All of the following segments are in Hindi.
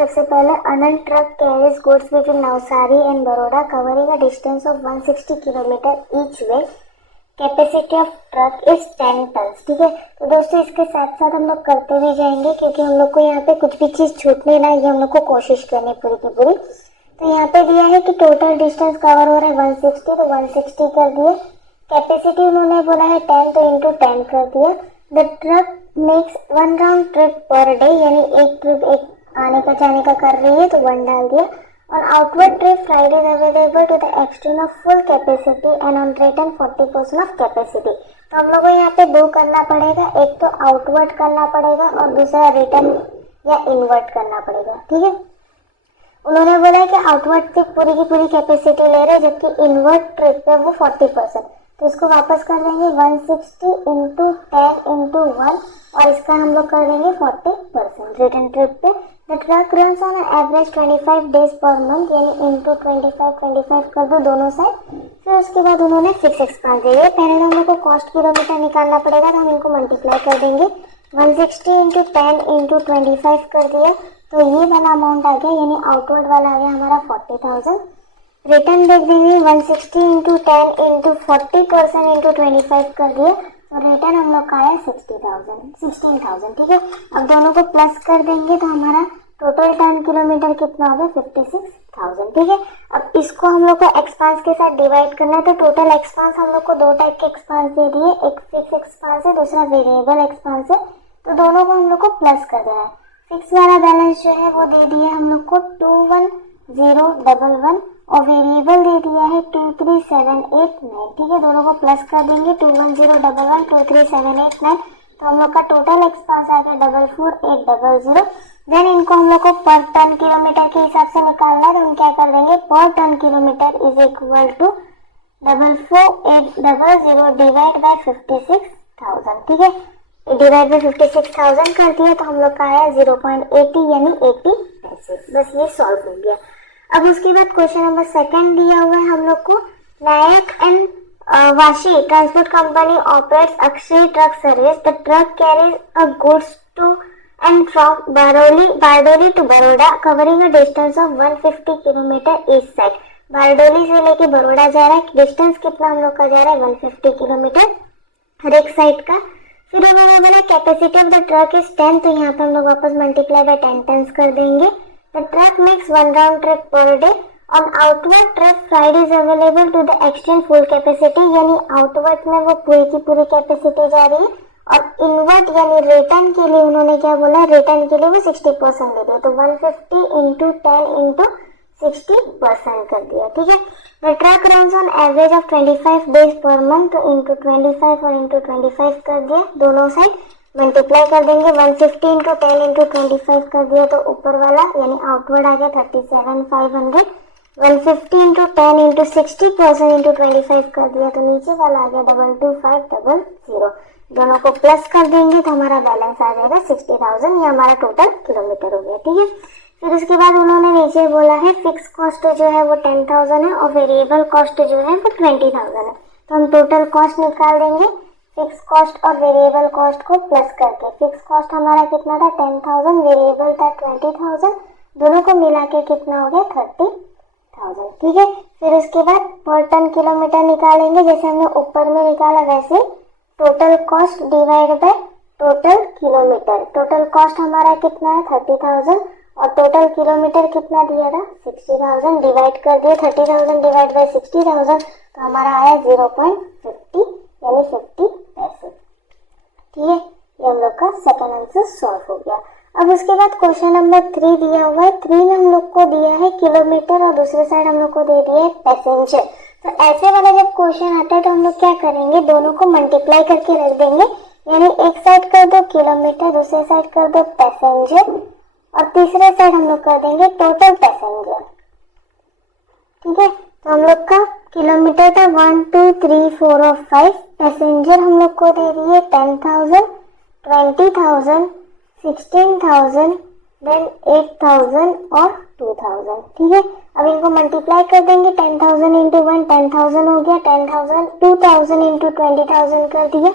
सबसे पहले Anant truck carries goods between Navsari and Baroda covering a distance of 160 kilometre each way. Capacity of truck is 10 ton. ठीक है, तो दोस्तों इसके साथ साथ हम लोग करते भी जाएंगे क्योंकि हम लोग को यहाँ पे कुछ भी चीज छूटने ना, ये हम लोग को कोशिश करनी पूरी की पूरी। तो यहाँ पे दिया है कि टोटल डिस्टेंस कवर हो रहा है 160, तो 160 कर दिए। कैपेसिटी उन्होंने बोला है 10, तो इंटू 10 कर दिया। The truck makes 1 round trip per day, यानी एक ट्रिप एक आने का जाने का कर रही है, तो 1 डाल दिया। On outward trip flight is available to the extend of full capacity and on return 40% of capacity. तो हम लोग को यहाँ पे दो करना पड़ेगा, एक तो आउटवर्ड करना पड़ेगा और दूसरा रिटर्न या इनवर्ट करना पड़ेगा। ठीक है, उन्होंने बोला है कि आउटवर्ड ट्रिप पूरी की पूरी कैपेसिटी ले रहे हैं, जबकि इनवर्ट ट्रिप पे वो 40%। तो इसको वापस कर देंगे 160 इंटू 10 इंटू 1 और इसका हम लोग कर देंगे 40% रिटर्न ट्रिप पे। The truck runs on average 25 days per month, यानी इंटू 25 कर दो दोनों साइड। फिर उसके बाद उन्होंने फिक्स एक्सपेंस दिए। पहले हम लोग को कॉस्ट किलोमीटर निकालना पड़ेगा, तो हम इनको मल्टीप्लाई कर देंगे। 160 इंटू 10 इंटू 25 कर दिया, तो ये वाला अमाउंट आ गया, यानी आउटवर्ड वाला आ गया हमारा 40,000। रिटर्न देख देंगे 160 इंटू 10 इंटू 40% इंटू 25 कर दिया, और रिटर्न हम लोग का आया 16,000। ठीक है, अब दोनों को प्लस कर देंगे तो हमारा टोटल टन किलोमीटर कितना हो गया 56,000। ठीक है, अब इसको हम लोग को एक्सपेंस के साथ डिवाइड करना है। तो टोटल एक्सपेंस हम लोग को दो टाइप के एक्सपेंस दे दिए, एक फिक्स एक्सपेंस है, दूसरा वेरिएबल एक्सपेंस है। तो दोनों को हम लोग को प्लस कर देना है। फिक्स वाला बैलेंस जो है वो दे दिया हम लोग को 21,011 और वेरिएबल दे दिया है 23,789। ठीक है, दोनों को प्लस कर देंगे 21,011 23,789, तो हम लोग का टोटल एक्सपेंस आ गया 44,800। देन इनको हम लोग को पर टन किलोमीटर के हिसाब से निकालना है, तो हम क्या कर देंगे, per ton kilometer is equal to 44,800 divide by 56,000। ठीक है, डिवाइड बाय 56,000 कर दिया, तो हम लोग का आया 0.80 यानी 80 पैसे। बस ये सॉल्व हो गया। अब उसके बाद क्वेश्चन नंबर 2 दिया हुआ है हम लोग को। Nayak and Vashi transport company operates Akshay truck service. The truck carries a goods to and from Bardoli to Baroda covering a distance of 150 kilometre each side. Bardoli से लेके बड़ौदा जा रहा है, डिस्टेंस कितना हम लोग का जा रहा है 150 किलोमीटर हर एक साइड का। फिर उन्होंने बोला capacity of the truck is 10, तो यहाँ पे हम लोग वापस मल्टीप्लाई बाय 10 टन्स कर देंगे। The truck makes 1 round trip per day. On outward trip, flight is available to the extent full capacity, यानी outward में वो पूरी की पूरी कैपेसिटी जा रही है, और inward यानी रिटर्न के लिए उन्होंने क्या बोला, रिटर्न के लिए वो 60% दे दिया, तो 150 इंटू 10 इंटू 60% कर दिया। ठीक है, the truck runs on average of 25 days per month, तो इंटू 25 और इंटू 25 कर दिया, दोनों साइड मल्टीप्लाई कर देंगे। 150 इंटू 10 इंटू 25 कर दिया, तो ऊपर वाला यानी आउटवर्ड आ गया 37,500। 150 इंटू 10 इंटू 60% इंटू 25 कर दिया, तो नीचे वाला आ गया 22,500। दोनों को प्लस कर देंगे तो हमारा बैलेंस आ जाएगा 60,000। ये हमारा टोटल किलोमीटर हो गया। ठीक है, फिर उसके बाद उन्होंने नीचे बोला है फिक्स कॉस्ट जो है वो 10,000 है और वेरिएबल कॉस्ट जो है वो 20,000 है। तो हम टोटल कॉस्ट निकाल देंगे फिक्स कॉस्ट और वेरिएबल कॉस्ट को प्लस करके। फिक्स कॉस्ट हमारा कितना था 10,000, वेरिएबल था 20,000, दोनों को मिला के कितना हो गया 30,000। ठीक है, फिर उसके बाद पर टन किलोमीटर निकालेंगे, जैसे हमने ऊपर में निकाला वैसे total cost divide by total kilometre. Total cost हमारा कितना है 30,000 और टोटल किलोमीटर कितना दिया था 60,000, डिवाइड कर दिया 30,000 डिवाइड बाय 60,000, तो हमारा आया 0.50 यानी 50 पैसे। ठीक है, ये हम लोग का सेकंड आंसर सॉल्व हो गया। अब उसके बाद क्वेश्चन नंबर 3 दिया हुआ है। 3 में हम लोग को दिया है किलोमीटर और दूसरे साइड हम लोग को दे दिया है पैसेंजर। तो ऐसे वाला जब क्वेश्चन आता है तो हम लोग क्या करेंगे, दोनों को मल्टीप्लाई करके रख देंगे, यानी एक साइड कर दो किलोमीटर, दूसरे साइड कर दो पैसेंजर और तीसरे साइड हम लोग कर देंगे टोटल पैसेंजर। ठीक है, तो हम लोग का किलोमीटर था 1 2 3 4 और 5, पैसेंजर हम लोग को दे रही है 10,000, 20,000, 16,000, देन 8,000 और 2,000। ठीक है, अब इनको मल्टीप्लाई कर देंगे 10,000 इंटू 1 10,000 हो गया, 10,000 2,000 इंटू 20,000 कर दिया,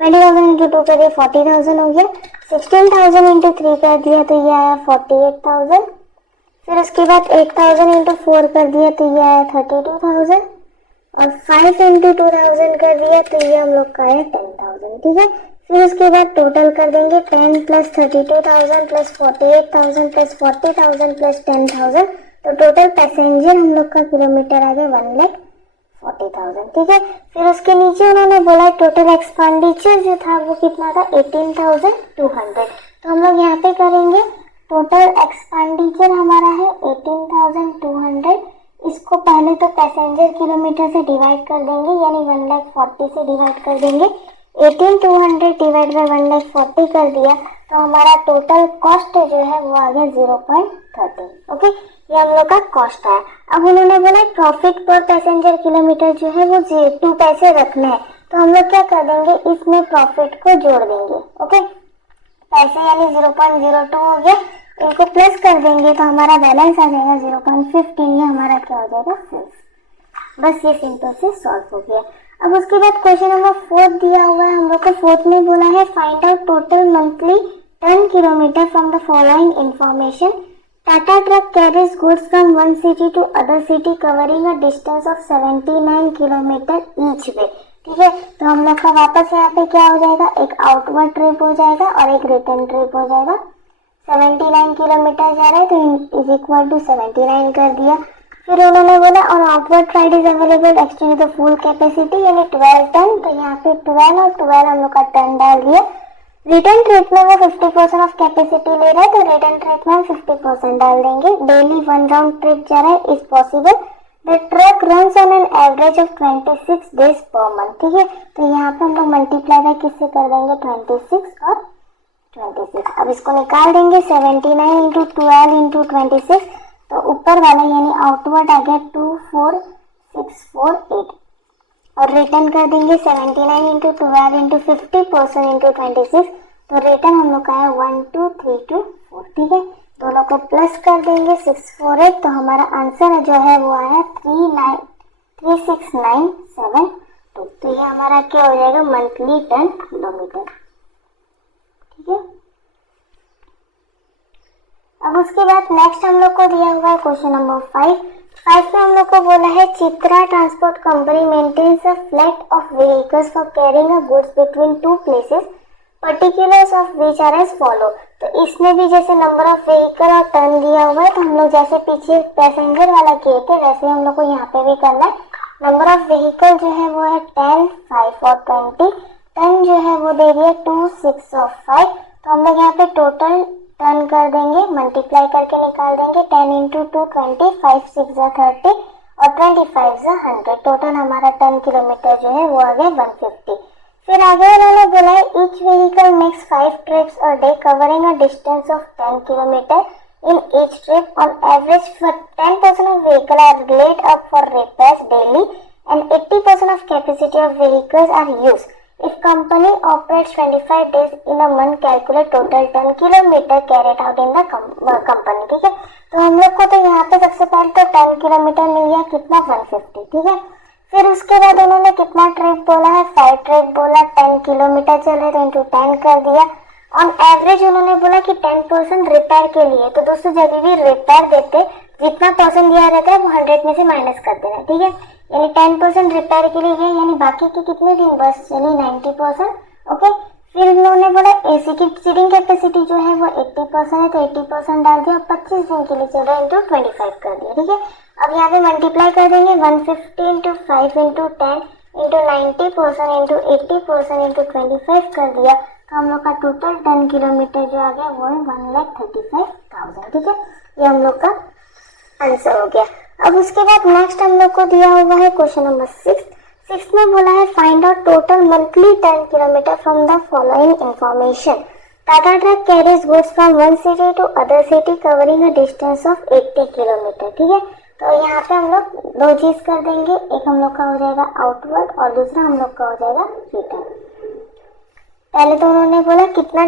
20,000 इंटू 2 कर दिया 40,000 हो गया, 16,000 इंटू 3 कर दिया तो ये आया 48,000, फिर उसके बाद 8000 इंटू 4 कर दिया तो ये आया 32,000 और 5 इंटू 2000 कर दिया तो ये हम लोग का आया 10,000। ठीक है, फिर उसके बाद टोटल कर देंगे 10 प्लस 32,000 प्लस 48,000 प्लस 40,000 प्लस 10,000, तो टोटल पैसेंजर हम लोग का किलोमीटर आ गया 1,40,000। ठीक है, फिर उसके नीचे उन्होंने बोला टोटल एक्सपेंडिचर जो था वो कितना था 18,200। तो हम लोग यहाँ पे करेंगे टोटल एक्सपेंडिचर हमारा है 18,200। इसको पहले तो पैसेंजर किलोमीटर से डिवाइड कर देंगे, यानी 1,40,000 से डिवाइड कर देंगे। 18,200 डिवाइड बाय 1,40,000 कर दिया तो हमारा टोटल कॉस्ट जो है वो आ गया 0.13। ओके, ये हम लोग का कॉस्ट है। अब उन्होंने बोला प्रॉफिट पर पैसेंजर किलोमीटर जो है वो 2 पैसे रखना है, तो हम लोग क्या कर देंगे इसमें प्रॉफिट को जोड़ देंगे। ओके, पैसे यानी 0.02 हो गया, इनको प्लस कर देंगे तो हमारा बैलेंस आ जाएगा 0.15। ये हमारा क्या हो जाएगा 6। बस ये सिंपल से सॉल्व हो गया। अब उसके बाद क्वेश्चन नंबर 4 दिया हुआ है हम लोग को। 4 में बोला है find out total monthly ton kilometre from the following information. Tata truck carries goods from one city to other city covering a distance of 79 kilometre each way. ठीक है, तो हम लोग का वापस यहाँ पे क्या हो जाएगा, एक आउटवर्ड ट्रिप हो जाएगा और एक रिटर्न ट्रिप हो जाएगा। 79 किलोमीटर जा रहा है तो इज इक्वल टू 79 कर दिया। फिर उन्होंने बोला और outward ride is available exchange the full capacity यानी 12 टन, तो यहाँ पे 12 और 12 हम लोग का टन डाल दिया। रिटर्न ट्रिप में वो 50% ऑफ कैपेसिटी ले रहा है तो रिटर्न ट्रिप में हम 50% डाल देंगे। डेली 1 राउंड ट्रिप जा रहा है is possible. The truck runs on an average of 26 days per month. ठीक है, तो यहाँ पे हम लोग मल्टीप्लाई बाय किससे कर देंगे 26 और 26। अब इसको निकाल देंगे 79 इंटू 12 इंटू 26, तो ऊपर वाला यानी आउटवर्ड आ गया 24,648 और रिटर्न कर देंगे 79 इंटू 12 इंटू 50% इंटू 26, तो रिटर्न हम लोग का है 12,324। ठीक है, दोनों को प्लस कर देंगे 648, तो हमारा आंसर जो है वो आया 36972। तो ये हमारा क्या हो जाएगा मंथली टन किलोमीटर। ठीक है, अब उसके बाद नेक्स्ट हम लोग को दिया हुआ है क्वेश्चन नंबर 5 में हम लोग को बोला है Chitra transport company maintains a fleet of vehicles for carrying a goods between 2 places, particulars of which are as follow. तो इसमें भी जैसे नंबर ऑफ व्हीकल और टन दिया हुआ है, तो हम लोग जैसे पीछे पैसेंजर वाला किए थे वैसे हम लोग को यहाँ पे भी करना है। नंबर ऑफ व्हीकल जो है वो है 10, 5 और 20। टन जो है वो दे दिया 2, 6 और 5, तो हम लोग यहाँ पे टोटल टर्न कर देंगे, मल्टीप्लाई करके निकाल देंगे 10 इंटू 2 20, 5 6 30 और 25 100। टोटल हमारा टन किलोमीटर जो है वो आ गया 150। फिर आगे उन्होंने बोला है each vehicle makes 5 trips a day covering a distance of 10 kilometer in each trip. On average 10% of vehicle are laid up for repairs daily and 80% of capacity of vehicles are used. If company operates 25 days in a month, calculate total 10 kilometer carried out in the company। ठीक है, तो हम लोग को तो यहाँ पे सबसे पहले तो 10 किलोमीटर मिल गया, कितना 150। ठीक है, फिर उसके बाद उन्होंने कितना ट्रिप बोला है 5 ट्रिप बोला, 10 किलोमीटर चले तो इंटू 10 कर दिया। ऑन एवरेज उन्होंने बोला कि 10% रिपेयर के लिए, तो दोस्तों जब भी रिपेयर देते जितना परसेंट दिया रहता है वो 100 में से माइनस कर देना। ठीक है, यानी 10% रिपेयर के लिए है, यानी बाकी के कितने दिन बस चली 90%। ओके, फिर उन्होंने बोला एसी की सीटिंग कैपेसिटी जो है वो 80% है, तो 80% डाल दिया, 25 दिन के लिए चल रहा है इंटू 25 कर दिया। ठीक है, अब यहाँ पे मल्टीप्लाई कर देंगे 150 into 5 into 10 into 90% into 80% into 25 कर दिया, तो हम लोग का टोटल 10 किलोमीटर जो आ गया वो है 1,35,000। ठीक है, ये हम लोग का आंसर हो गया। अब उसके बाद नेक्स्ट हम लोग को दिया हुआ है क्वेश्चन नंबर 6 में बोला है find out total monthly 10 kilometer from the following information. Tata truck carries goods from one city to other city covering a distance of 80 kilometer. ठीक है, तो यहाँ पे हम लोग दो चीज कर देंगे, एक हम लोग का हो जाएगा आउटवर्ड और दूसरा हम लोग का हो जाएगा रिटर्न। पहले तो उन्होंने बोला कितना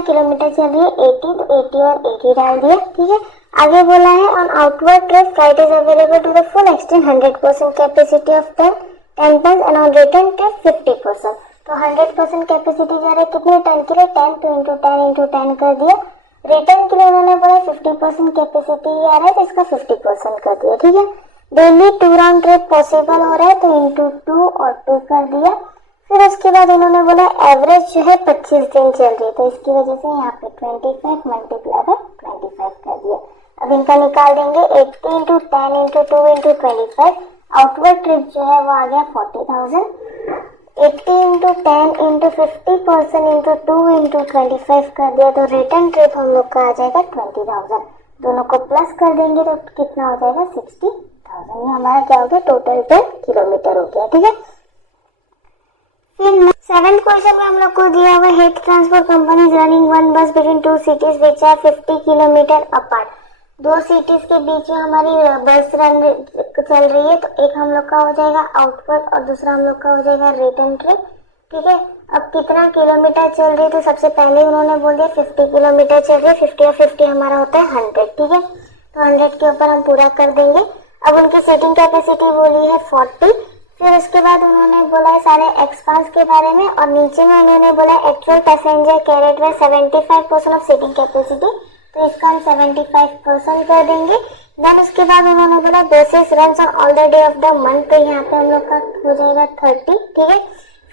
किलोमीटर चल रही है 80, तो 80 और 80 डाल दिया। ठीक है, आगे बोला है on outward trip flight is available to the full extend 100% capacity of 10 ton and on return trip 50%। तो 100% कैपेसिटी जा रहा है कितने टन के लिए 10, तो इंटू 10 कर दिया। रिटर्न के लिए उन्होंने बोला 50% कैपेसिटी आ रहा है तो इसका 50% कर दिया, ठीक है। डेली 2 राउंड ट्रिप पॉसिबल हो रहा है तो इंटू 2 और 2 कर दिया। फिर उसके बाद उन्होंने बोला एवरेज जो है 25 दिन चल रही है तो इसकी वजह से यहाँ पे 25 मल्टीप्लाई बाय 25 कर दिया। अब इनका निकाल देंगे 80 into 10 into 2 into 25। Outward trip जो है वो आ गया 40,000। 80 इंटू 10 इंटू 50% इंटू 2 इंटू 25 कर दिया तो रिटर्न ट्रिप हम लोग का आ जाएगा 20,000। दोनों को प्लस कर देंगे तो कितना हो जाएगा 60,000। ये हमारा क्या हो गया टोटल 10 किलोमीटर हो गया, ठीक है। फिर 7th क्वेश्चन में हम लोग को दिया हुआ head transport company is running one bus between 2 cities which are 50 kilometre apart. 2 cities के बीच में हमारी बस रन चल रही है तो एक हम लोग का हो जाएगा आउटवर्ड और दूसरा हम लोग का हो जाएगा रिटर्न ट्रिप, ठीक है। अब कितना किलोमीटर चल रही है तो सबसे पहले उन्होंने बोल दिया 50 किलोमीटर चल रही है। 50 और 50 हमारा होता है 100, ठीक है। तो 100 के ऊपर हम पूरा कर देंगे। अब उनकी सीटिंग कैपेसिटी बोली है 40। फिर उसके बाद उन्होंने बोला है सारे एक्सपांस के बारे में और नीचे में उन्होंने बोला एक्चुअल पैसेंजर कैरेट में 75% ऑफ सीटिंग कैपेसिटी तो इसका हम 75% कर देंगे। देन उसके बाद उन्होंने बोला basis runs on all the day of the month तो यहाँ पे हम लोग का हो जाएगा 30, ठीक है।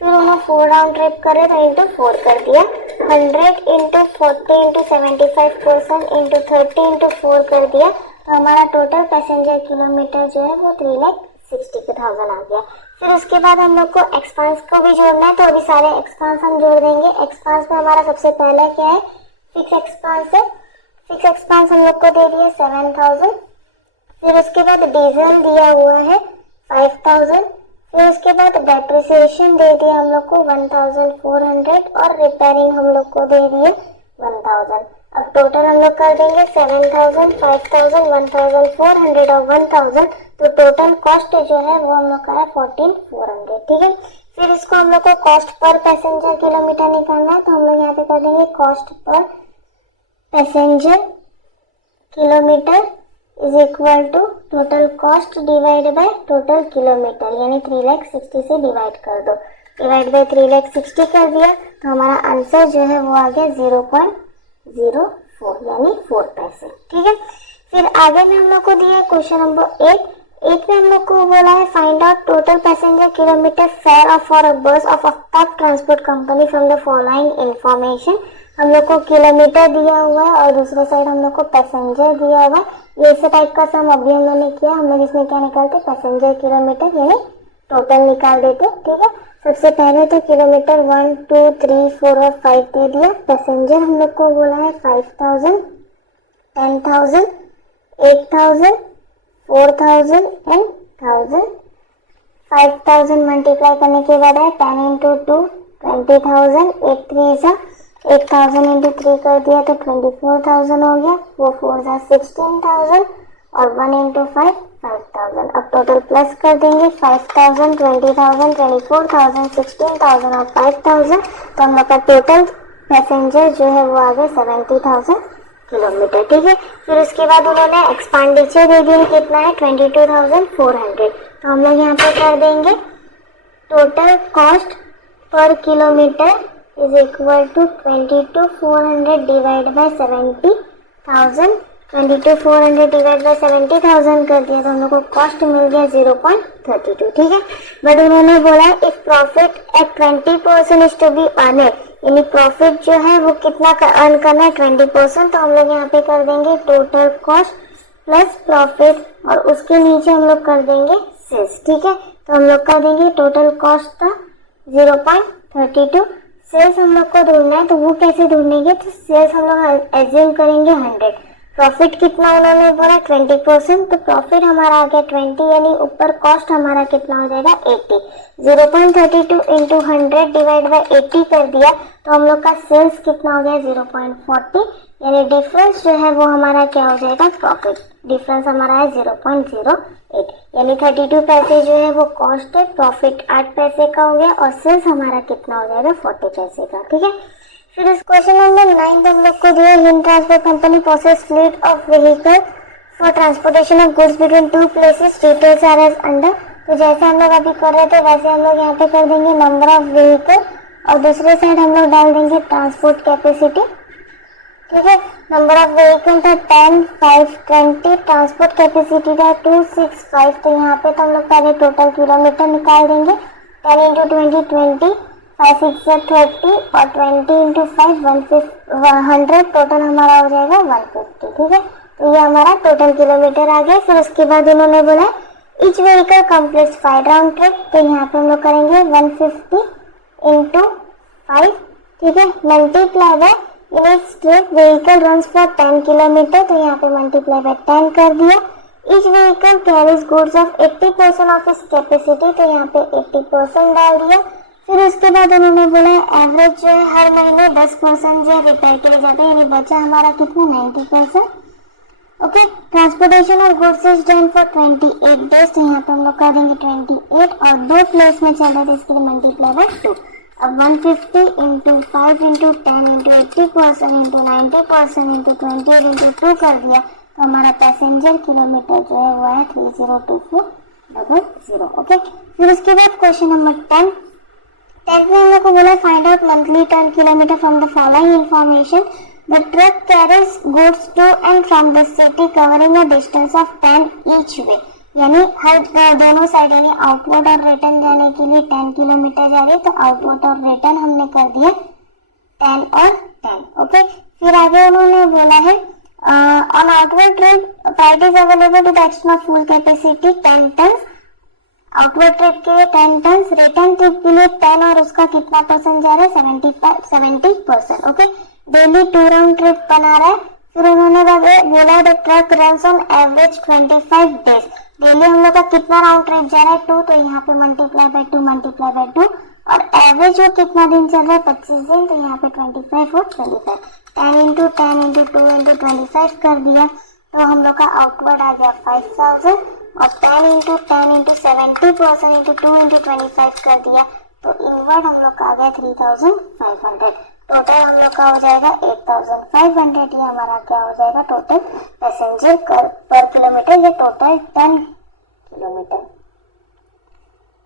फिर उन्होंने 4 राउंड ट्रिप करे तो इंटू 4 कर दिया। 100 इंटू 40 इंटू 75% इंटू 30 इंटू 4 कर दिया तो हमारा टोटल पैसेंजर किलोमीटर जो है वो 3,60,000 आ गया। फिर उसके बाद हम लोग को एक्सपांस को भी जोड़ना है तो अभी सारे एक्सपांस हम जोड़ देंगे। एक्सपांस में हमारा सबसे पहला क्या है फिक्स एक्सपांस है। फिक्स एक्सपांस हम लोग को दे दिया 7,000। फिर उसके बाद डीजल दिया हुआ है 5,000। फिर उसके बाद डेप्रिसिएशन दे दिया हम लोग को 1,400 और रिपेयरिंग हम लोग को दे दिए 1,000। अब टोटल हम लोग कर देंगे 7,000, 5,000, 1,400 और 1,000 तो टोटल कॉस्ट जो है वो हम लोग का है 14,400, ठीक है। फिर इसको हम लोग को कॉस्ट पर पैसेंजर किलोमीटर निकालना है तो हम लोग यहाँ पे कर देंगे cost per passenger kilometer is equal to total cost divide by total kilometer यानी 3,60,000 से डिवाइड कर दो। डिवाइड बाय 3,60,000 कर दिया तो हमारा आंसर जो है वो आ गया 0.04 यानी 4 पैसे, ठीक है। फिर आगे में हम लोग को दिया है क्वेश्चन नंबर 8 में हम लोग को बोला है find out total passenger kilometre fare of for a bus of a top transport company from the following information. हम लोग को किलोमीटर दिया हुआ है और दूसरे साइड हम लोग को पैसेंजर दिया हुआ है। ये इस टाइप का सम अभी हम लोग ने किया। हम लोग इसमें क्या निकालते पैसेंजर किलोमीटर यानी टोटल निकाल देते, ठीक है। सबसे पहले तो किलोमीटर 1, 2, 3, 4 और 5 दे दिया। पैसेंजर हम लोग को बोला है 5,000, 10,000, 8,000, 4,000 एंड 1,000। 5,000 मल्टीप्लाई करने के बाद है 10 इंटू 2 20,000, 8 3 जा 8,000 इंटू 3 कर दिया तो 24,000 हो गया। 4 4 जा 16,000 और 1 इंटू 5 5,000। अब टोटल प्लस कर देंगे 5,000, 20,000, 24,000, 16,000 और 5,000 तो हम लोग का टोटल पैसेंजर जो है वो आ गया 70,000 किलोमीटर, ठीक है। फिर उसके बाद उन्होंने एक्सपेंडिचर दे दिया कितना है 22,400 तो हम लोग यहाँ पे कर देंगे total cost per kilometer is equal to 22,400 divide by 70,000। 22,400 divide by 70,000 कर दिया तो हम लोग को कॉस्ट मिल गया 0.32, ठीक है। बट उन्होंने बोला if profit at 20% is to be earned यानी प्रॉफिट जो है वो कितना अर्न करना है 20% तो हम लोग यहाँ पे कर देंगे टोटल कॉस्ट प्लस प्रॉफिट और उसके नीचे हम लोग कर देंगे सेल्स, ठीक है। तो हम लोग कर देंगे टोटल कॉस्ट था 0.32। सेल्स हम लोग को ढूंढना है तो वो कैसे ढूंढेंगे तो सेल्स हम लोग एज्यूम करेंगे 100। प्रॉफिट कितना उन्होंने बोला 20% तो प्रॉफिट हमारा आ गया 20 यानी ऊपर कॉस्ट हमारा कितना हो जाएगा 80। 0.32 इंटू 100 डिवाइड बाय 80 कर दिया तो हम लोग का सेल्स कितना हो गया 0.40 यानी डिफरेंस जो है वो हमारा क्या हो जाएगा प्रॉफिट। डिफरेंस हमारा है 0.08 यानी 32 पैसे जो है वो कॉस्ट है। प्रॉफिट 8 पैसे का हो गया और सेल्स हमारा कितना हो जाएगा 40 पैसे का, ठीक है। फिर इस क्वेश्चन नंबर 9 हम लोग को दिया Hind transport company process fleet of vehicle for transportation of goods between 2 places details are as under. तो जैसे हम लोग अभी कर रहे थे वैसे हम लोग यहाँ पे कर देंगे नंबर ऑफ व्हीकल और दूसरे साइड हम लोग डाल देंगे ट्रांसपोर्ट कैपेसिटी। ठीक है। नंबर ऑफ व्हीकल था 10, 5, 20, ट्रांसपोर्ट कैपेसिटी था 265। तो यहाँ पे तो हम लोग पहले टोटल किलोमीटर निकाल देंगे। 10 इंटू 20 20, 5 6 30 और 20 इंटू 5 100, टोटल हमारा हो जाएगा 150। ठीक है, तो ये हमारा टोटल किलोमीटर आ गया। फिर उसके बाद उन्होंने बोला each vehicle completes 5 round trip. तो यहाँ पे हम लोग करेंगे 150 इंटू 5, ठीक है, multiply by in each trip vehicle runs for 10 kilometre. तो यहाँ पे मल्टीप्लाई बाय 10 कर दिया। Each vehicle carries goods of 80% of इस कैपेसिटी। तो यहाँ पे 80% डाल दिया। फिर उसके बाद उन्होंने बोला एवरेज जो है हर महीने 10% जो है रिपेयर के लिए जाता है, यानी बचा हमारा कितना 90%। Okay, transportation of goods is done for 28 days. तो यहाँ पे हम लोग कर देंगे 28 और 2 प्लेस में चल रहे थे, इसके लिए मल्टीप्लाई बाय 2। अब 150 into 5 into 10 into 80% into 90% into 28 into 2 कर दिया। तो हमारा पैसेंजर किलोमीटर जो है वो है 302400। ओके, फिर उसके बाद क्वेश्चन नंबर 10 में हम लोग को बोला find out monthly turn kilometre from the following information. The truck carries goods to and from the city covering a distance of 10 each way। यानी हर दोनों साइड यानी आउटवर्ड और रिटर्न जाने के लिए 10 किलोमीटर जा रही है। तो आउटवर्ड और रिटर्न हमने कर दिया 10 और 10। ओके, फिर आगे उन्होंने बोला है on outward trip price is available to the extend of full capacity 10 ton. Outward trip के लिए 10 टन, रिटर्न ट्रिप के लिए 10 और उसका कितना परसेंट जा रहा है 70%। ओके, डेली 2 राउंड ट्रिप बना रहा है। फिर उन्होंने बोला the truck runs on average 25 days. Daily हम लोग का कितना राउंड ट्रिप जा रहा है 2, तो यहाँ पे मल्टीप्लाई बाय 2 मल्टीप्लाई बाय 2 और एवरेज वो कितना दिन चल रहा है 25 दिन। तो यहाँ पे 25 और 25 10 इंटू 10 इंटू 2 इंटू 25 कर दिया। तो हम लोग का आउटवर्ड आ गया 5000 और 10 इंटू 10 इंटू 70% इंटू 2 इंटू 25 कर दिया। तो इनवर्ड हम लोग का आ गया 3500। टोटल हम लोग का हो जाएगा 8500। ये हमारा क्या हो जाएगा टोटल पैसेंजर पर किलोमीटर, ये टोटल 10 किलोमीटर।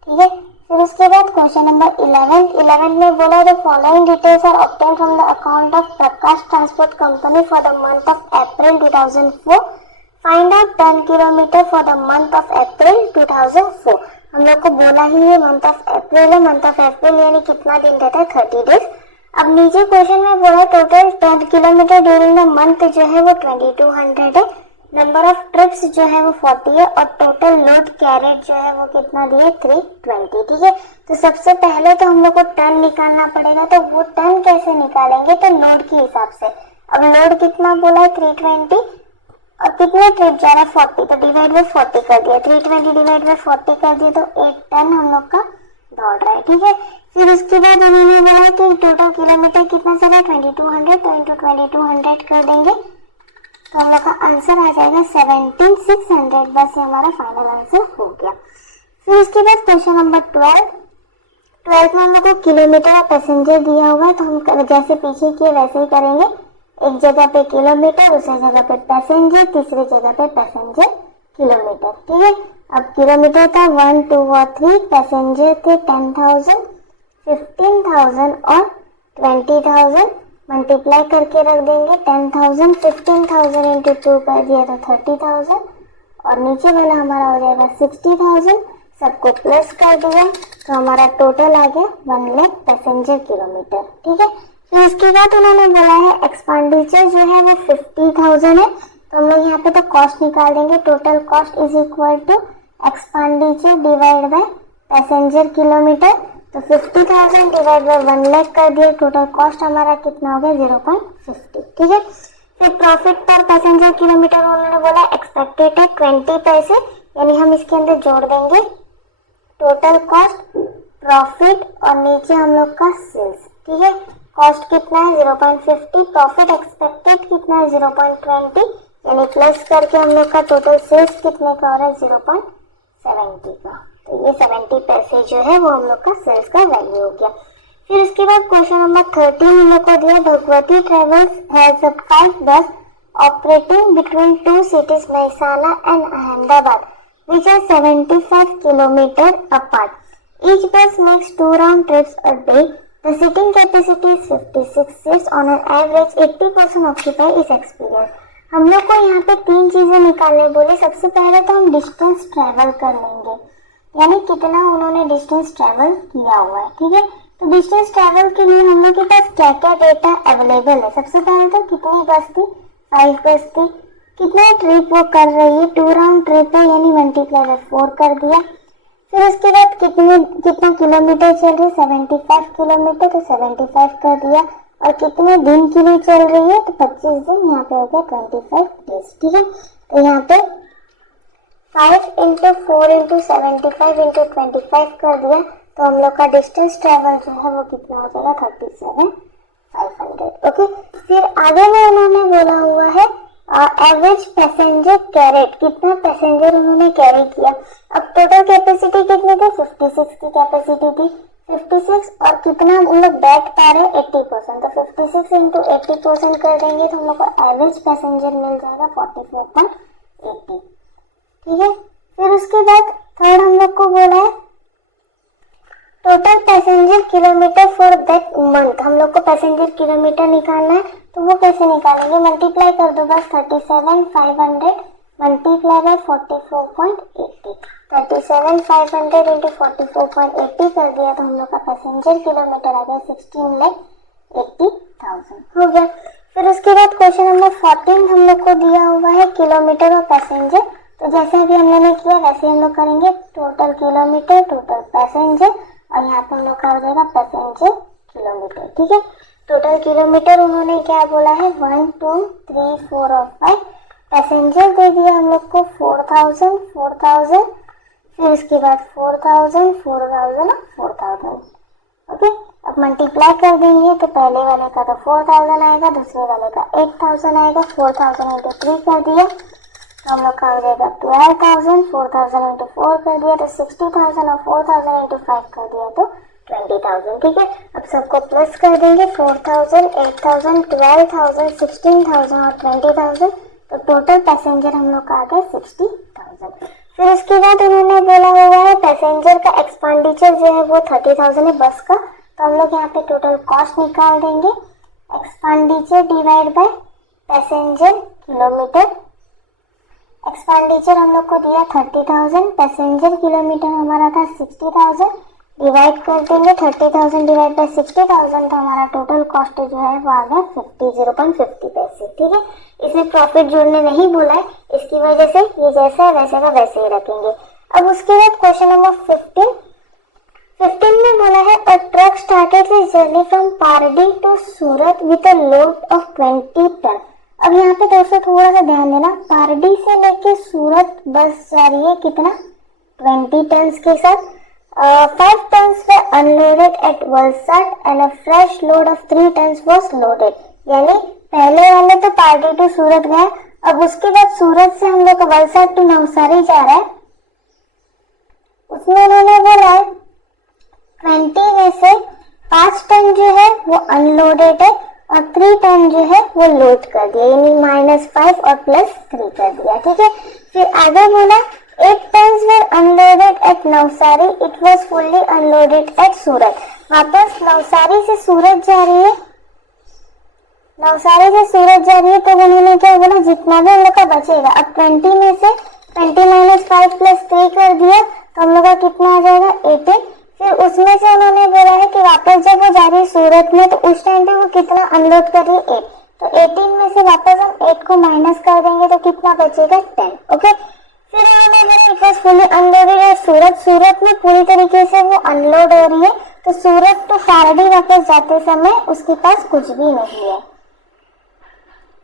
ठीक है, फिर उसके बाद क्वेश्चन नंबर 11 में बोला the following details are obtain from the account of Prakash transport company for the month of April 2004। Find out 10 kilometer for the month of April 2004। हम लोग को बोला ही ये मंथ ऑफ अप्रैल है। मंथ ऑफ अप्रैल यानी कितना दिन रहता है 30 डेज। अब नीचे क्वेश्चन में बोला total 10 kilometre during the month जो है वो 2200 है। नंबर ऑफ ट्रिप्स जो है वो 40 है और टोटल लोड कैरेट जो है वो कितना दिए 320। ठीक है, तो सबसे पहले तो हम लोग को टन निकालना पड़ेगा। तो वो टन कैसे निकालेंगे, तो लोड के हिसाब से। अब लोड कितना बोला है 320 और कितने ट्रिप जा रहा है 40, तो डिवाइड बाय 40 कर दिया। 320 डिवाइड बाय 40 कर दिया तो 8 टन हम लोग का दौड़ रहा है। ठीक है, फिर उसके बाद उन्होंने बोला कि टोटल किलोमीटर कितना चला 2200। तो इंटू 2200 कर देंगे तो हम लोग का आंसर आ जाएगा 17600। बस ये हमारा फाइनल आंसर हो गया। फिर उसके बाद क्वेश्चन नंबर 12 में हम लोग को किलोमीटर और पैसेंजर दिया हुआ है। तो हम जैसे पीछे किए वैसे ही करेंगे। एक जगह पे किलोमीटर, दूसरी जगह पे पैसेंजर, तीसरी जगह पे पैसेंजर किलोमीटर। ठीक है, अब किलोमीटर था 1 2 और 3, पैसेंजर थे 10,000 15,000 और 20,000। मल्टीप्लाई करके रख देंगे 10,000 15,000 इंटू 2 कर दिया तो 30,000 और नीचे वाला हमारा हो जाएगा 60,000। सबको प्लस कर दिया तो हमारा टोटल आ गया 1 लाख पैसेंजर किलोमीटर। ठीक है, फिर इसके बाद उन्होंने बोला है एक्सपेंडिचर जो है वो 50,000 है। तो हम लोग यहाँ पे तो कॉस्ट निकाल देंगे। Total cost is equal to expenditure divide by passenger kilometer. तो 50,000 डिवाइड बाय 1 लाख कर दिया। टोटल कॉस्ट हमारा कितना हो गया 0.50। ठीक है, फिर प्रॉफिट पर पैसेंजर किलोमीटर उन्होंने बोला एक्सपेक्टेड है 20 पैसे, यानी हम इसके अंदर जोड़ देंगे टोटल कॉस्ट प्रॉफिट और नीचे हम लोग का सेल्स। ठीक है, कॉस्ट कितना है 0.50, प्रॉफिट एक्सपेक्टेड कितना है 0.20, यानी प्लस करके हम लोग का टोटल सेल्स कितने का हो रहा है 0.70 का। तो ये 70 पैसे जो है वो हम लोग का सेल्स का वैल्यू हो गया। फिर उसके बाद क्वेश्चन नंबर 13 हम लोग को दिया भगवती ट्रेवल्स हैज अ 5 बस operating between 2 cities Mehsana and Ahmedabad which are 75 kilometers apart. Each bus makes 2 round trips a day. The seating capacity is 56 seats on an average 80% occupy is experience. हम लोग को यहाँ पे 3 चीजें निकालने बोले। सबसे पहले तो हम डिस्टेंस ट्रेवल कर लेंगे, यानी कितना उन्होंने डिस्टेंस ट्रेवल किया हुआ है। ठीक है, तो डिस्टेंस ट्रेवल के लिए हम लोग के पास क्या क्या डेटा अवेलेबल है। सबसे पहले तो कितनी बस थी, 5 बस थी। कितना ट्रिप वो कर रही है, 2 राउंड ट्रिप है, यानी मल्टीप्लाई बाय 4 कर दिया। फिर उसके बाद कितना किलोमीटर चल रही है, 75 किलोमीटर, तो 75 कर दिया। और कितने दिन के लिए चल रही है, तो 25 दिन, यहाँ पे हो गया 25 डेज। ठीक है, तो यहाँ पे 5 × 4 × 75 × 25 कर दिया, तो हम लोग का डिस्टेंस ट्रेवल जो है वो कितना हो जाएगा, 37,500। ओके, फिर आगे में उन्होंने बोला हुआ है एवरेज पैसेंजर कैरेट, कितना पैसेंजर उन्होंने कैरी किया। अब टोटल कैपेसिटी कितनी थी, 56 की कैपेसिटी थी, 56 और कितना हम लोग बैठ पा रहे, 80%, तो 56 × 80% कर देंगे तो हम लोग को एवरेज पैसेंजर मिल जाएगा 44.80। ठीक है, फिर उसके बाद थर्ड हम लोग को बोला है total passenger kilometre for that month. हम लोग को पैसेंजर किलोमीटर निकालना है, तो वो कैसे निकालेंगे, मल्टीप्लाई कर दो बस, 37,500 मल्टीप्लाई बाय 44.80, 37,500 × 44.80 कर दिया, तो हम लोग का पैसेंजर किलोमीटर आ गया 16,80,000 हो गया। फिर उसके बाद क्वेश्चन नंबर 14 हम लोग को दिया हुआ है किलोमीटर और पैसेंजर। तो जैसे अभी हम लोग ने किया वैसे हम लोग करेंगे, टोटल किलोमीटर, टोटल पैसेंजर, और यहाँ पे हम लोग का हो जाएगा पैसेंजर किलोमीटर। ठीक है, टोटल किलोमीटर उन्होंने क्या बोला है, 1 2 3 4 और 5। पैसेंजर दे दिया हम लोग को 4,000, फिर उसके बाद 4,000, 4,000 और 4,000। ओके, अब मल्टीप्लाई कर देंगे तो पहले वाले का तो 4,000 आएगा, दूसरे वाले का 8,000 आएगा। 4,000 × 3 कर दिया तो हम लोग का हो जाएगा 12,000, 4,000 × 4 कर दिया तो 60,000, और 4,000 × 5 कर दिया तो 20,000। ठीक है, अब सबको प्लस कर देंगे, 4,000, 8,000, 12,000, 16,000 और 20,000, तो टोटल पैसेंजर हम लोग का आ गया 60,000। फिर उसके बाद उन्होंने बोला हुआ है पैसेंजर का एक्सपेंडिचर जो है वो 30,000 है बस का, तो हम लोग यहाँ पे टोटल कॉस्ट निकाल देंगे, expenditure divide by passenger kilometre. Expenditure हम लोग को दिया 30,000, पैसेंजर किलोमीटर हमारा था 60,000, डिवाइड कर देंगे 30,000 डिवाइड बाय 60,000, तो हमारा टोटल कॉस्ट जो है वो आ गया 0.50 पैसे। ठीक है, इसमें प्रॉफिट जोड़ने नहीं बोला है, इसकी वजह से ये जैसा है वैसे का वैसे ही रखेंगे। अब उसके बाद क्वेश्चन नंबर 15 में बोला है a truck started his journey from Pardi to Surat with a load of 20 ton. अब यहाँ पे दोस्तों थोड़ा सा ध्यान देना, पारडी से लेके सूरत बस जा रही है कितना, 20 टन के साथ। 5 tons were unloaded at Valsad and a fresh load of 3 tons was loaded। यानी पहले वाले तो पारडी टू सूरत गया, अब उसके बाद सूरत से हम लोग वलसाड टू नवसारी जा रहा है, उसमें उन्होंने बोला है 20 में से 5 टन जो है वो अनलोडेड है और 3 टन जो है वो लोड कर दिया, यानी -5 और +3 कर दिया। ठीक है, फिर आगे बोला 8 tons were unloaded at Navsari, it was fully unloaded at सूरत। वापस नवसारी से सूरत जा रही है, नवसारी से सूरत जा रही है, तो उन्होंने क्या बोला जितना भी हम लोग का बचेगा, अब 20 में से 20 - 5 +3 कर दिया तो हम लोग का कितना आ जाएगा 18। फिर उसमें से उन्होंने बोला है कि वापस जब वो जा रही है सूरत में तो उस टाइम पे वो कितना अनलोड कर रही है 8, तो 18 में से वापस हम 8 को माइनस कर देंगे तो कितना बचेगा 10। ओके, फिर उन्होंने बोला इट वाज फुली अनलोडेड है सूरत में पूरी तरीके से वो अनलोड हो रही है, तो सूरत टू पारडी वापस जाते समय उसके पास कुछ भी नहीं है।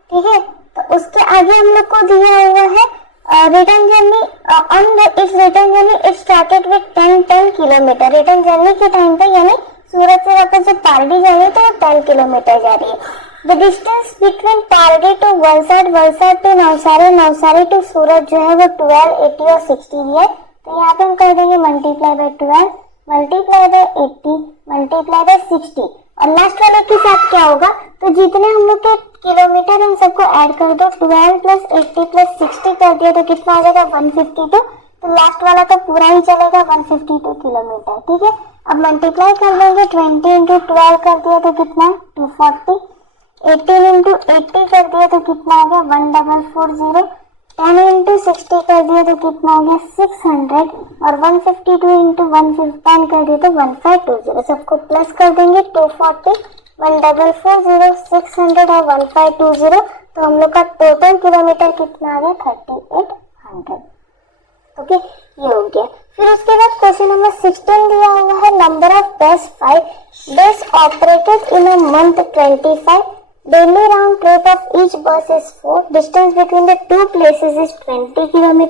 ठीक है, तो उसके आगे हम लोग को दिया हुआ है return journey on it's return journey it started with 10 kilometre. Return journey के टाइम पे यानी सूरत से वापस जब पारडी जा रही है तो 10 किलोमीटर जा रही है। The distance between Pardi to Valsad, Valsad to Navsari, Navsari to Surat जो है वो 12, 80 और 60 है, तो यहाँ पे हम कर देंगे multiply by 12, multiply by 80, multiply by 60, और लास्ट वाले के साथ क्या होगा, तो जितने हम लोग के किलोमीटर इन सबको ऐड कर दो, 12 + 80 + 60 कर दिया तो कितना आ जाएगा 152, तो लास्ट वाला तो पूरा ही चलेगा 152 किलोमीटर। ठीक है, अब मल्टीप्लाई कर देंगे, 20 इंटू 12 कर दिया तो कितना 240, 18 इंटू 80 कर दिया तो कितना आ गया 1440, 10 इंटू 60 कर दिया तो कितना हो गया 600 और 152 इंटू 110 कर दिया तो 1520। सबको प्लस कर देंगे 240, 1440, 600 और 1520, तो हम लोग का टोटल किलोमीटर कितना आ गया 3800। ओके, ये हो गया। फिर उसके बाद क्वेश्चन नंबर 16 दिया हुआ है नंबर ऑफ बस 5 बस operated in a month 25, daily round trip of each bus is 4, distance between the two places is 20 km,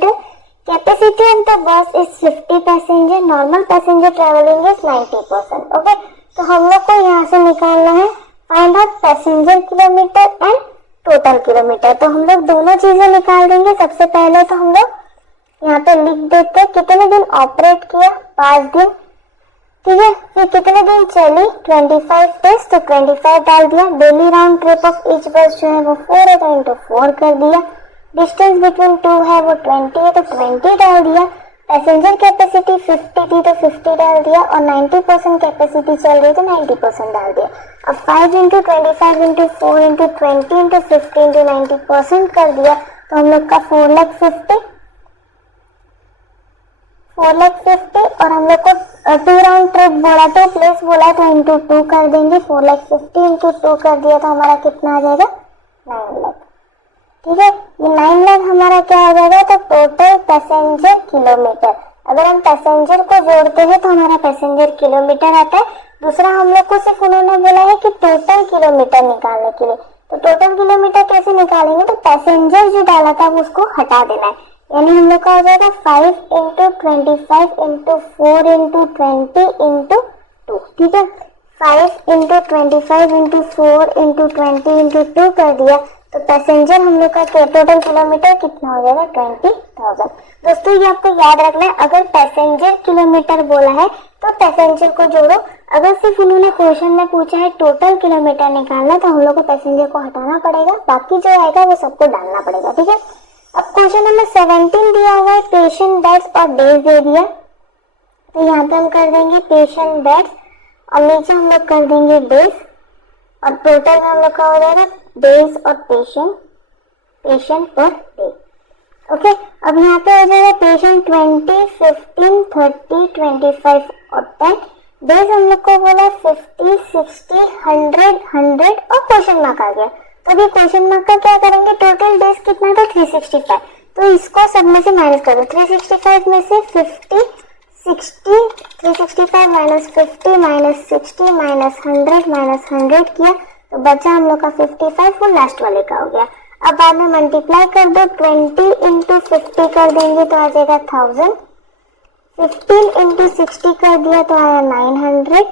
capacity of the bus is 50 passenger, normal passenger traveling is 90%। Okay, तो हम लोग को यहाँ से निकालना है find out passenger kilometre and total kilometre. तो हम लोग दोनों चीजें निकाल देंगे। सबसे पहले तो हम लोग यहाँ पे लिख देते हैं कितने दिन ऑपरेट किया, 5 दिन, ठीक है। फिर कितने दिन चली, 25 डेज, तो 25 डाल दिया। Daily round trip of each बस जो है वो 4 है तो इंटू 4 कर दिया। डिस्टेंस बिटवीन 2 है वो 20 है तो 20 डाल दिया। पैसेंजर कैपेसिटी 50 थी तो 50 डाल दिया और 90% कैपेसिटी चल रही तो 90% डाल दिया। अब 5 into 25 into 4 into 20 into 50 into 90% कर दिया तो हम लोग का 4,50,000 और हम लोग को 2 राउंड ट्रिप बोला तो प्लेस बोला तो इंटू 2 कर देंगे। 4,50,000 इंटू 2 कर दिया तो हमारा कितना आ जाएगा 9 लाख, ठीक है। ये 9 लाख हमारा क्या आ जाएगा, तो टोटल पैसेंजर किलोमीटर। अगर हम पैसेंजर को जोड़ते हैं तो हमारा पैसेंजर किलोमीटर आता है। दूसरा हम लोग को सिर्फ उन्होंने बोला है कि टोटल किलोमीटर निकालने के लिए, तो टोटल किलोमीटर कैसे निकालेंगे, तो पैसेंजर जो डाला था उसको हटा देना है। यानी हम लोग का हो जाएगा 5 इंटू 25 इंटू 4 इंटू 20 इंटू 2, ठीक है। 5 इंटू 25 इंटू 4 इंटू 20 इंटू 2 कर दिया तो पैसेंजर हम लोग का टोटल किलोमीटर कितना हो जाएगा 20,000। दोस्तों ये आपको याद रखना है, अगर पैसेंजर किलोमीटर बोला है तो पैसेंजर को जोड़ो। अगर सिर्फ उन्होंने क्वेश्चन में पूछा है टोटल किलोमीटर निकालना तो हम लोग को पैसेंजर को हटाना पड़ेगा, बाकी जो आएगा वो सबको डालना पड़ेगा, ठीक है। अब क्वेश्चन नंबर 17 दिया हुआ है पेशेंट बेड्स और डेज दे दिया, तो यहाँ पे हम कर देंगे पेशेंट बेड्स और नीचे हम लोग कर देंगे डेज और टोटल में हम लोग का हो जाएगा डेज और पेशेंट पर डे। ओके, अब यहाँ पे हो जाएगा पेशेंट 20, 15, 30, 25 और 10। डेज हम लोग को बोला 50, 60, 100 और क्वेश्चन मार्क आ गया। तो अभी क्वेश्चन मार्क का क्या करेंगे, टोटल डेज कितना था 365, तो इसको सब में से माइनस कर दो। 365 में से 50, 60, 365 माइनस 50 माइनस 60 माइनस 100 किया तो बचा हम लोग का 55, वो लास्ट वाले का हो गया। अब बाद में मल्टीप्लाई कर दो, 20 इंटू 50 कर देंगे तो आ जाएगा 1000, 15 इंटू 60 कर दिया तो आया 900,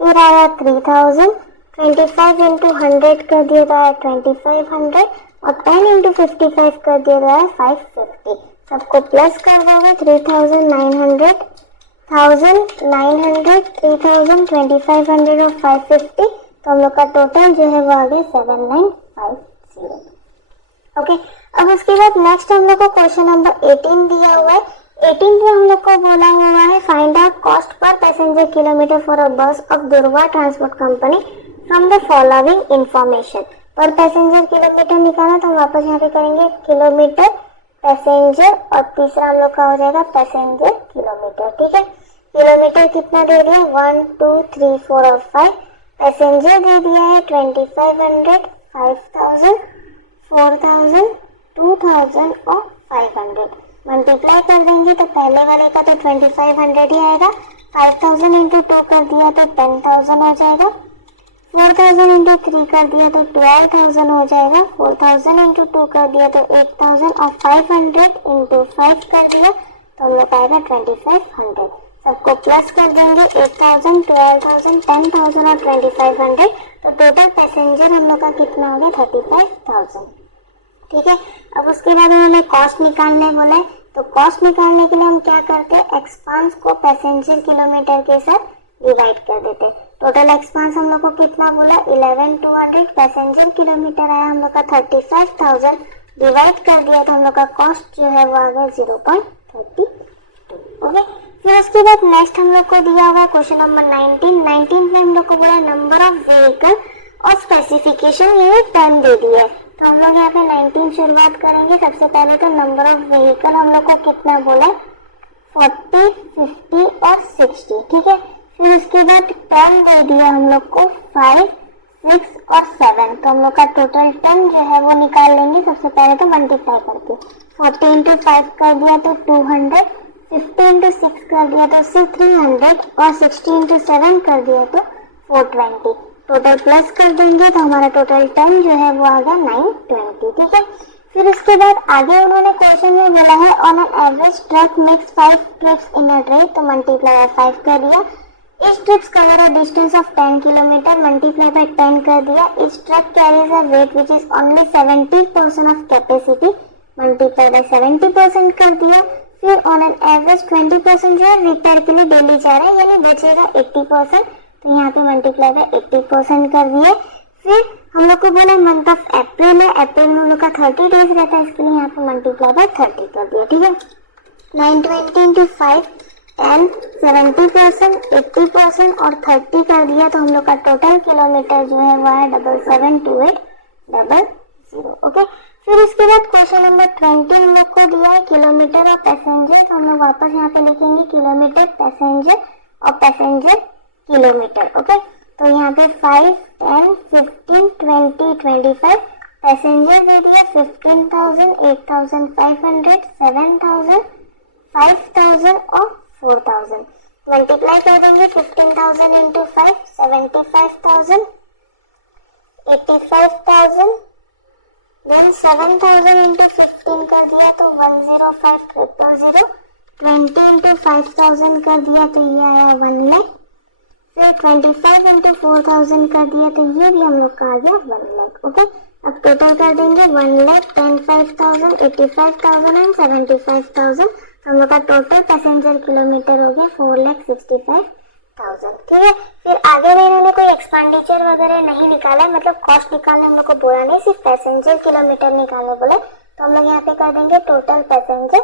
फिर आया 3000, 25 इंटू 100 कर दिया तो आया 2500 और 10 इंटू 55 कर दिया तो आया 550। सबको प्लस कर दोगे 3900, 1900, 3000, 2500 और 550, तो हम लोग का टोटल जो है वो आ गया 7950। ओके, अब उसके बाद नेक्स्ट हम लोग को क्वेश्चन नंबर 18 दिया हुआ है। 18 में हम लोग को बोला हुआ है find out cost per passenger kilometre for a bus of दुर्वा transport company from the following information. पर पैसेंजर किलोमीटर निकालना तो हम वापस यहाँ पे करेंगे किलोमीटर पैसेंजर और तीसरा हम लोग का हो जाएगा पैसेंजर किलोमीटर, ठीक है। किलोमीटर कितना दे दिया 1, 2, 3, 4 और 5। पैसेंजर दे दिया है 2500, 5000, 4000, 2000 और 500। मल्टीप्लाई कर देंगे तो पहले वाले का तो 2500 ही आएगा। 5000 इंटू 2 कर दिया तो 10,000 हो जाएगा। 4000 इंटू 3 कर दिया तो 12,000 हो जाएगा। 4000 इंटू 2 कर दिया तो 8000 और 500 इंटू 5 कर दिया तो हम लोग आएगा 2500। सबको प्लस कर देंगे 8000, 12,000, 10,000 और 2500, तो टोटल पैसेंजर हम लोग का कितना हो गया 35,000, ठीक है। अब उसके बाद हमें कॉस्ट निकालने बोला है, तो कॉस्ट निकालने के लिए हम क्या करते हैं, एक्सपांस को पैसेंजर किलोमीटर के साथ डिवाइड कर देते हैं। टोटल एक्सपांस हम लोग को कितना बोला 11,200, पैसेंजर किलोमीटर आया हम लोग का 35,000, डिवाइड कर दिया तो हम लोग का कॉस्ट जो है वो आ गया 0.32। ओके, फिर उसके बाद नेक्स्ट हम लोग को दिया हुआ है क्वेश्चन नंबर 19 में हम लोग को बोला नंबर ऑफ व्हीकल और स्पेसिफिकेशन ये टर्म दे दी है। तो हम लोग यहाँ पे 19 शुरुआत करेंगे। सबसे पहले तो नंबर ऑफ व्हीकल हम लोग को कितना बोला है 40, 50 और 60, ठीक है। फिर उसके बाद टर्म दे दिया हम लोग को 5, 6 और 7। तो हम लोग का टोटल टर्म जो है वो निकाल लेंगे। सबसे पहले तो मल्टीप्लाई करके 40 इंटू 5 कर दिया तो 200, 50 इंटू 6 कर दिया तो 300 और 60 इंटू 7 कर दिया तो 420। टोटल प्लस कर देंगे तो हमारा टोटल टर्म जो है वो आ गया 920, ठीक है। फिर उसके बाद आगे उन्होंने क्वेश्चन में बोला है on an average truck makes 5 trips in a day. तो मल्टीप्लाई बाय 5 कर दिया। इस trips cover a distance of 10 kilometre, multiply by 10 कर दिया। इस truck carries a weight which is only 70% of capacity, multiply by 70% कर दिया। फिर ऑन एन एवरेज 20% जो है रिपेयर के लिए डेली जा रहा है, यानी बचेगा 80%। तो यहाँ पे मल्टीप्लाई बाय 80% कर दिए। फिर हम लोग को बोला मंथ ऑफ अप्रैल है, अप्रैल में हम लोग का 30 डेज रहता है, इसके लिए यहाँ पे मल्टीप्लाई बाय 30 कर दिया, ठीक है। 920 इंटू 5 10, 70%, 80% और 30 कर दिया। तो हम लोग का टोटल किलोमीटर जो है वो है 772800, ओके। फिर इसके बाद क्वेश्चन नंबर 20 हम लोग को दिया है किलोमीटर और पैसेंजर। तो हम लोग वापस यहाँ पे लिखेंगे किलोमीटर पैसेंजर और पैसेंजर किलोमीटर, ओके। तो यहाँ पे 5, 10, 15, 20, 25 पैसेंजर दे दिया 15,000, 8,500, 7,000, 5,000 और 4,000। मल्टीप्लाई कर देंगे 15,000 इंटू 5 75,000, 85,000, देन 7,000 इंटू 15 कर दिया तो 105,000, 20 इंटू 5,000 कर दिया तो ये आया 1 लाख। फिर 25 इंटू 4,000 कर दिया तो ये भी हम लोग का आ गया 1 लाख, ओके। अब टोटल कर देंगे 1,10,5,000, 85,000 एंड 75,000। हम लोग का टोटल पैसेंजर किलोमीटर हो गया 4,65,000, ठीक है। फिर आगे में इन्होंने कोई एक्सपेंडिचर वगैरह नहीं निकाला, मतलब कॉस्ट निकालने हम लोग को बोला नहीं, सिर्फ पैसेंजर किलोमीटर निकालने बोले। तो हम लोग यहाँ पे कर देंगे टोटल पैसेंजर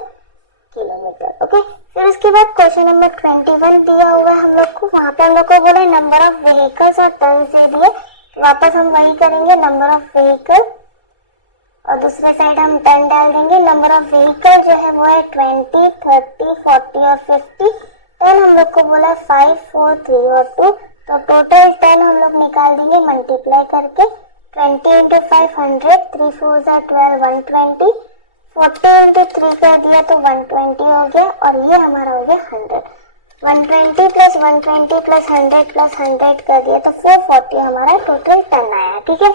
किलोमीटर, ओके। फिर उसके बाद क्वेश्चन नंबर 21 दिया हुआ है हम लोग को, वहाँ पे हम लोग को बोला नंबर ऑफ व्हीकल्स और टर्न्स दे दिए। वापस हम वही करेंगे, नंबर ऑफ व्हीकल और दूसरे साइड हम टर्न डाल देंगे। नंबर ऑफ व्हीकल जो है वो है 20, 30, 40 और 50। टर्न हम लोग को बोला 5, 4, 3 और 2। तो टोटल टर्न हम लोग निकाल देंगे मल्टीप्लाई करके 20 इंटू 500, 3 4 12, 120, 40 इंटू 3 कर दिया तो 120 हो गया और ये हमारा हो गया 100। 120 प्लस 120 प्लस 100 प्लस 100 कर दिया तो 440 हमारा टोटल टर्न आया, ठीक है।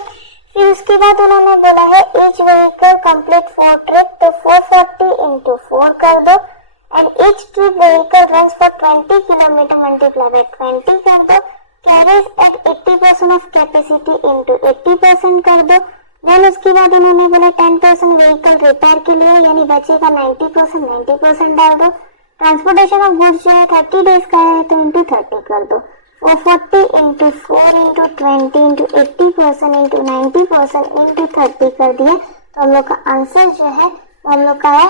फिर उसके बाद उन्होंने बोला है ईच व्हीकल कंप्लीट 4 ट्रिप, तो 440 इंटू 4 कर दो and each trip vehicle runs for 20 kilometre, multiply by 20 कर दो। Carries at 80% of capacity into 80% कर दो। देन उसके बाद उन्होंने बोला 10% व्हीकल रिपेयर के लिए, यानी बचेगा 90% डाल दो। ट्रांसपोर्टेशन ऑफ गुड्स जो है 30 डेज का है तो इंटू 30 कर दो। 440 into 4 into 20 into 80% into 90% into 30 कर दिया। तो हम लोग का आंसर जो है वो हम लोग का है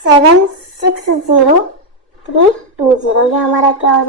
760320। ये हमारा क्या हो जाएगा